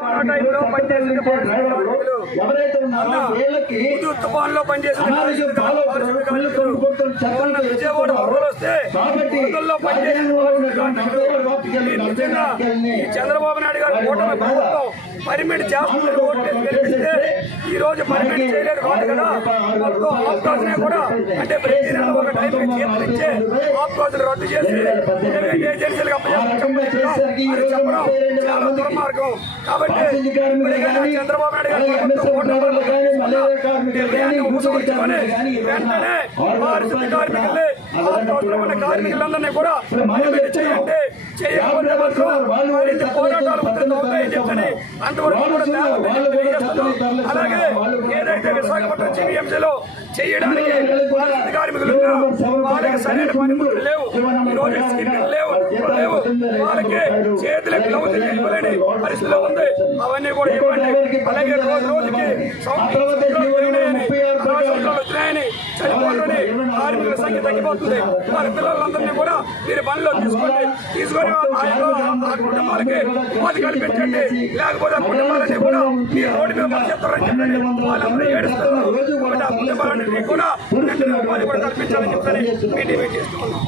టైంలో పనిచేసిన ఎవరైతే ఉన్నారో వీళ్ళకి తుఫాన్లో పనిచేసిన విజయవాడ వరదలు వస్తే వరదల్లో పనిచేసిన చంద్రబాబు నాయుడు గారు కూటమి ప్రభుత్వం పర్మిట్ చేస్తుందని ఓటు గెలిపిస్తే ఈ రోజు పర్మిట్ చేయలేదు కాదు కదా. మొత్తం ఆఫ్కాజ్ కూడా అంటే ప్రతి నెల ఒక టైం జీతం ఇచ్చే ఆఫ్కాజ్ రద్దు చేసి ఏజెన్సీలకు చెప్పడం చాలా దుర్మార్గం. కాబట్టి చంద్రబాబు నాయుడు గారు ఉపసంహరించుకొని వెంటనే పారిశుద్ధ్య కార్మికుల్ని ఉన్న కార్మికులందరినీ కూడా పర్మిట్ చేయండి. చేయకపోతే పోరాటాలు అవుతాయని చెప్పని అంతవరకు కూడా అలాగే ఏదైతే విశాఖపట్నం జీవీఎంసీలో చేయడానికి పారిశుద్ధ్య కార్మికులు వాళ్ళకి సరైన పనిముట్లు లేవు, ఈ రోజు స్కిన్లు లేవు, వాళ్ళకి చేతులకు గ్లౌజులు ఇవ్వలేని పరిస్థితిలో ఉంది. అవన్నీ కూడా ఇవ్వండి. అలాగే రోజుకి వచ్చినాయని చనిపోతుని కార్మికుల సంఖ్య తగ్గిపోతుంది. వారి పిల్లలందరినీ కూడా మీరు పనిలో తీసుకొని ఆ కుటుంబాలకి ఉపాధి కల్పించండి. లేకపోతే ఆ కుటుంబాలన్నీ కూడా మీ రోడ్డు మీద పనిచేస్తారని చెప్పండి. వాళ్ళందరూ ఏడుస్తున్నారు. ఆ కుటుంబాలన్నింటినీ కూడా ఉపాధి కూడా కల్పించాలని చెప్పని మీటింగ్ చేస్తున్నాం.